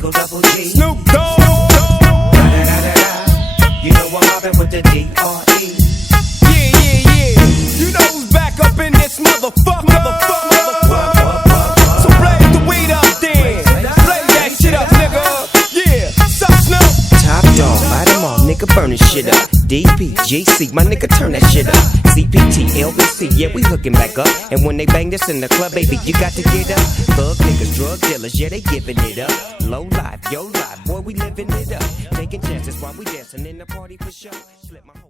Eagle Double G. Snoop Dogg. You know I'm mobbing with the D.R.E. Yeah. You know who's back up in this motherfucker. So blaze the weed up then. Blaze that shit up, nigga. Yeah, sup, Snoop? Top dog, light 'em all, nigga, burn this shit up. DP, GC, my nigga, turn that shit up. CPT, LBC, yeah, we hooking back up. And when they bang this in the club, baby, you got to get up. Thug niggas, drug dealers, yeah, they giving it up. Low life, yo life, boy, we living it up. Taking chances while we dancing in the party for sure. Slip my whole